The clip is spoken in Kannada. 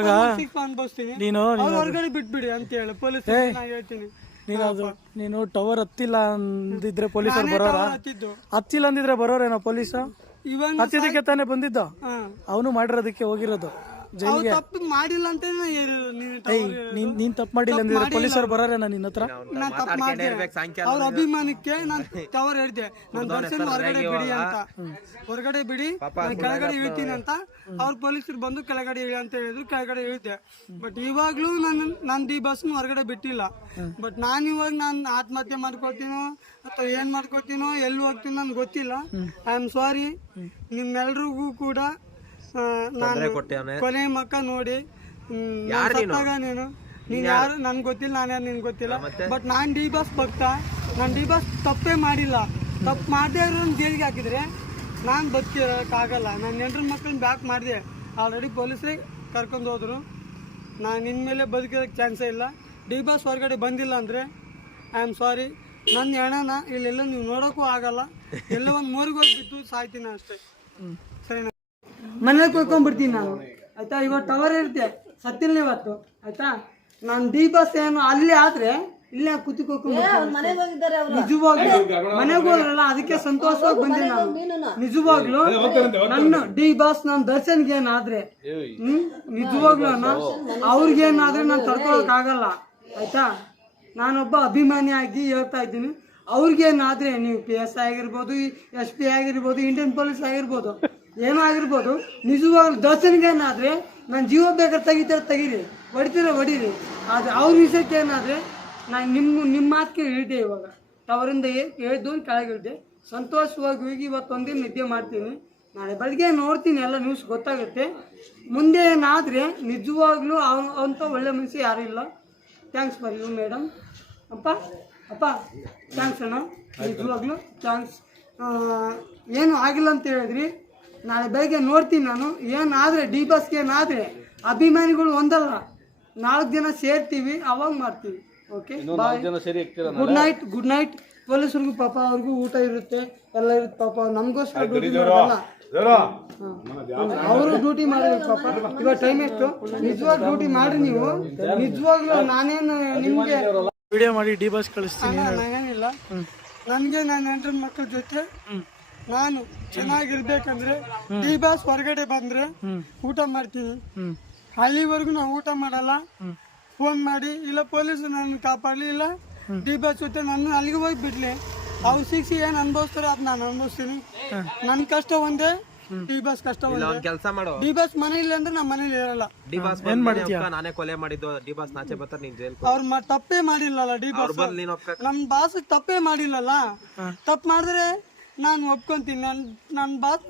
ಅನುಭವಿಸ್ತೀನಿ. ನೀನು ಅವ್ರು ಹೊರಗಡೆ ಬಿಟ್ಬಿಡಿ ಅಂತ ಹೇಳಿ ಪೊಲೀಸ್ ಹೇಳ್ತೀನಿ. ನೀನು ಟವರ್ ಹತ್ತಿಲ್ಲ ಅಂದಿದ್ರೆ ಪೊಲೀಸರು ಬರೋರ? ಹತ್ತಿಲ್ಲ ಅಂದಿದ್ರೆ ಬರೋರೇನೋ ಪೊಲೀಸ? ಇವಾಗ ಹತ್ತಿದಕ್ಕೆ ತಾನೇ ಬಂದಿದ್ದ. ಅವನು ಮಾಡಿರೋದಕ್ಕೆ ಹೋಗಿರೋದು ಜೈಲಿಗೆ. ತಪ್ಪು ಮಾಡಿಲ್ಲ ಅಂತ ನೀನ್ ತಪ್ಪು ಮಾಡಿಲ್ಲ ಅಂದಿದ್ರೆ ಪೊಲೀಸರು ಬರೋರೇನ ನಿನ್ನ ಹತ್ರ? ನಾನ್ ತಪ್ಪು ಮಾಡಿದೆ. ಅವ್ರ ಅಭಿಮಾನಕ್ಕೆ ನಾನ್ ಟವರ್ ಹೇಳಿದೆ, ನಾನ್ ದರ್ಶನ್ ಹೊರಗಡೆ ಬಿಡಿ ಅಂತ, ಹೊರಗಡೆ ಬಿಡಿ ನಾನು ಕೆಳಗಡೆ ಇಳ್ತೀನಿ ಅಂತ. ಅವ್ರ ಪೊಲೀಸರು ಬಂದು ಕೆಳಗಡೆ ಇಳಿ ಅಂತ ಹೇಳಿದ್ರು, ಕೆಳಗಡೆ ಇಳಿದೆ. ಬಟ್ ಇವಾಗ್ಲೂ ನಾನು ಡಿ ಬಸ್ ಹೊರಗಡೆ ಬಿಟ್ಟಿಲ್ಲ. ಬಟ್ ನಾನು ಇವಾಗ ನಾನು ಆತ್ಮಹತ್ಯೆ ಮಾಡ್ಕೊತೀನೋ ಅಥವಾ ಏನ್ ಮಾಡ್ಕೊತೀನೋ ಎಲ್ಲಿ ಹೋಗ್ತೀನೋ ನನ್ಗೆ ಗೊತ್ತಿಲ್ಲ. I am sorry. ನಿಮ್ಮೆಲ್ರಿಗೂ ಕೂಡ ನಾನು ಕೊನೆ ಮಕ್ಕ ನೋಡಿ ನೀನ್ ಯಾರು ನನ್ಗೆ ಗೊತ್ತಿಲ್ಲ, ನಾನು ಯಾರು ನಿನ್ಗೆ ಗೊತ್ತಿಲ್ಲ. ಬಟ್ ನಾನ್ ಡಿ ಬಾಸ್ ಭಕ್ತ. ನಾನು ಡಿ ಬಾಸ್ ತಪ್ಪೇ ಮಾಡಿಲ್ಲ. ತಪ್ಪು ಮಾಡದೇ ಇರೋ ಜೈಲಿಗೆ ಹಾಕಿದ್ರೆ ನಾನು ಬದುಕಿರೋಕ್ಕಾಗಲ್ಲ. ನಾನು ಹೆಂಡ್ರ ಮಕ್ಕಳನ್ನ ಬ್ಯಾಕ್ ಮಾಡಿದೆ. ಆಲ್ರೆಡಿ ಪೊಲೀಸರೇ ಕರ್ಕೊಂಡು ಹೋದ್ರು. ನಾನು ಇನ್ಮೇಲೆ ಬದುಕಿರೋಕ್ಕೆ ಚಾನ್ಸೇ ಇಲ್ಲ. ಡಿ ಬಾಸ್ ಹೊರಗಡೆ ಬಂದಿಲ್ಲ ಅಂದರೆ ಐ ಆಮ್ ಸಾರಿ. ನನ್ನ ಹೆಣನ ಇಲ್ಲೆಲ್ಲ ನೀವು ನೋಡೋಕ್ಕೂ ಆಗಲ್ಲ. ಎಲ್ಲ ಒಂದು ಮೂರಿಗೆ ಹೋಗ್ಬಿಟ್ಟು ಸಾಯ್ತೀನಿ ಅಷ್ಟೇ. ಸರಿನಾ? ಮನೇಲಿ ಕೊಯ್ಕೊಂಡ್ಬಿಡ್ತೀನಿ ನಾನು, ಆಯ್ತಾ? ಇವತ್ತು ಟವರ್ ಇರುತ್ತೆ, ಸತ್ತಿಲ್ಲ ಇವತ್ತು, ಆಯ್ತಾ? ನಾನು ಡಿ ಬಾಸ್ ಏನು ಅಲ್ಲಿ ಆದ್ರೆ ಇಲ್ಲೇ ಕುತ್ಕೋಕೊಂಡು ನಿಜವಾಗ್ಲು ಮನೆಗೆ ಹೋದ್ರಲ್ಲ, ಅದಕ್ಕೆ ಸಂತೋಷವಾಗಿ ಬಂದೆ ನಾನು. ನಿಜವಾಗ್ಲು ನನ್ನ ಡಿ ಬಾಸ್ ನಾನು ದರ್ಶನ್ಗೆ ಏನಾದ್ರೆ ನಿಜವಾಗ್ಲು ಅವ್ರಿಗೇನಾದ್ರೆ ನಾನು ತಡ್ಕೊಳಕ್ ಆಗಲ್ಲ, ಆಯ್ತಾ? ನಾನೊಬ್ಬ ಅಭಿಮಾನಿಯಾಗಿ ಹೇಳ್ತಾ ಇದ್ದೀನಿ. ಅವ್ರಿಗೇನಾದ್ರೆ ನೀವು PS ಆಗಿರ್ಬೋದು, SP ಆಗಿರ್ಬೋದು, ಇಂಡಿಯನ್ ಪೊಲೀಸ್ ಆಗಿರ್ಬೋದು, ಏನೋ ಆಗಿರ್ಬೋದು, ನಿಜವಾಗ್ಲೂ ದರ್ಶನ್ಗೇನಾದ್ರೆ ನಾನು ಜೀವ ಬೇಕಾದ್ರೆ ತೆಗೀರಿ, ಹೊಡಿರಿ. ಆದರೆ ಅವ್ರ ವಿಷಯಕ್ಕೆ ಏನಾದರೆ ನಾನು ನಿಮ್ಮ ಮಾತಿಗೆ ಹೇಳಿದೆ. ಇವಾಗ ಟವರಿಂದ ಹೇಳ್ದು ಕೆಳಗಿಳಿದೆ. ಸಂತೋಷವಾಗಿ ಹೋಗಿ ಇವತ್ತೊಂದಿನ ನಿದ್ದೆ ಮಾಡ್ತೀನಿ. ನಾಳೆ ಬೆಳಗ್ಗೆ ನೋಡ್ತೀನಿ, ಎಲ್ಲ ನ್ಯೂಸ್ ಗೊತ್ತಾಗುತ್ತೆ. ಮುಂದೆ ಏನಾದರೆ ನಿಜವಾಗ್ಲೂ ಅಂಥ ಒಳ್ಳೆ ಮನುಷ್ಯ ಯಾರೂ ಇಲ್ಲ. Thanks for you madam. ಅಪ್ಪ ಥ್ಯಾಂಕ್ಸ್ ಅಣ್ಣ, ನಿಜವಾಗ್ಲೂ ಥ್ಯಾಂಕ್ಸ್. ಏನು ಆಗಿಲ್ಲ ಅಂತ ಹೇಳಿದ್ರಿ. ನಾಳೆ ಬೆಳಗ್ಗೆ ನೋಡ್ತೀನಿ ನಾನು. ಏನಾದರೆ ಡಿ ಬಾಸ್ಗೆ ಏನಾದರೆ ಅಭಿಮಾನಿಗಳು ಒಂದಲ್ಲ 4 ಜನ ಸೇರ್ತೀವಿ, ಅವಾಗ ಮಾಡ್ತೀವಿ. Okay, bye. Good night. ಪೊಲೀಸರಿಗೂ ಪಾಪ ಅವ್ರಿಗೂ ಊಟ ಇರುತ್ತೆ, ಎಲ್ಲ ಇರುತ್ತೆ ಪಾಪ. ನಮಗೋಸ್ಕರ ಡ್ಯೂಟಿ ಮಾಡಲ್ಲ, ಅವರು ಡ್ಯೂಟಿ ಮಾಡಬೇಕು ಪಾಪ. ಇವಾಗ ಟೈಮ್ ಎಷ್ಟು? ನಿಜವಾಗ ಡ್ಯೂಟಿ ಮಾಡಿ ನೀವು. ನಿಜವಾಗ್ಲೂ ನಾನೇನು ನಿಮಗೆ ವಿಡಿಯೋ ಮಾಡಿ ಡಿ ಬಾಸ್ ಕಳಿಸ್ತೀನಿ. ನಾನೇನಿಲ್ಲ, ನನಗೆ ನನ್ನ ಹೆಂಡ್ರ ಮಕ್ಕಳ ಜೊತೆ ನಾನು ಚೆನ್ನಾಗಿರ್ಬೇಕಂದ್ರೆ ಡಿ ಬಾಸ್ ಹೊರಗಡೆ ಬಂದ್ರೆ ಊಟ ಮಾಡ್ತೀನಿ. ಅಲ್ಲಿವರೆಗೂ ನಾವು ಊಟ ಮಾಡಲ್ಲ. ಫೋನ್ ಮಾಡಿ ಇಲ್ಲ ಪೊಲೀಸ್ ನನ್ನ ಕಾಪಾಡಲಿ, ಇಲ್ಲ ಡಿ ಬಾಸ್ ಜೊತೆ ನನ್ನ ಅಲ್ಲಿಗೆ ಹೋಗಿ ಬಿಡ್ಲಿ. ಅವ್ರು ಶಿಕ್ಷೆ ಏನು ಅನುಭವಿಸ್ತಾರೆ ಅದು ನಾನು ಅನುಭವಿಸ್ತೀನಿ. ನನ್ನ ಕಷ್ಟ ಒಂದೇ, ಡಿ ಬಾಸ್ ಕಷ್ಟ ಒಂದೇ. ಕೆಲಸ ಮಾಡೋ ಡಿ ಬಾಸ್ ಮನೇಲಿ ಅಂದ್ರೆ ನಮ್ಮ ಮನೇಲಿ ಇರಲ್ಲ. ಡಿ ಬಾಸ್ ಏನ್ ಮಾಡ್ತೀಯ? ನಾನೇ ಕೊಲೆ ಮಾಡಿದ್ದು. ಡಿ ಬಾಸ್ ನಾಚೆ ಬರ್ತಾರೆ, ನೀನ್ ಜೈಲ್. ಅವ್ರು ತಪ್ಪೇ ಮಾಡಿಲ್ಲಲ್ಲ ಡಿ ಬಾಸ್. ನಮ್ಮ ಬಾಸ್ ತಪ್ಪೇ ಮಾಡಿಲ್ಲಲ್ಲ. ತಪ್ಪು ಮಾಡಿದ್ರೆ ನಾನು ಒಪ್ಕೊಂತೀನಿ. ನನ್ನ ಬಾಸ್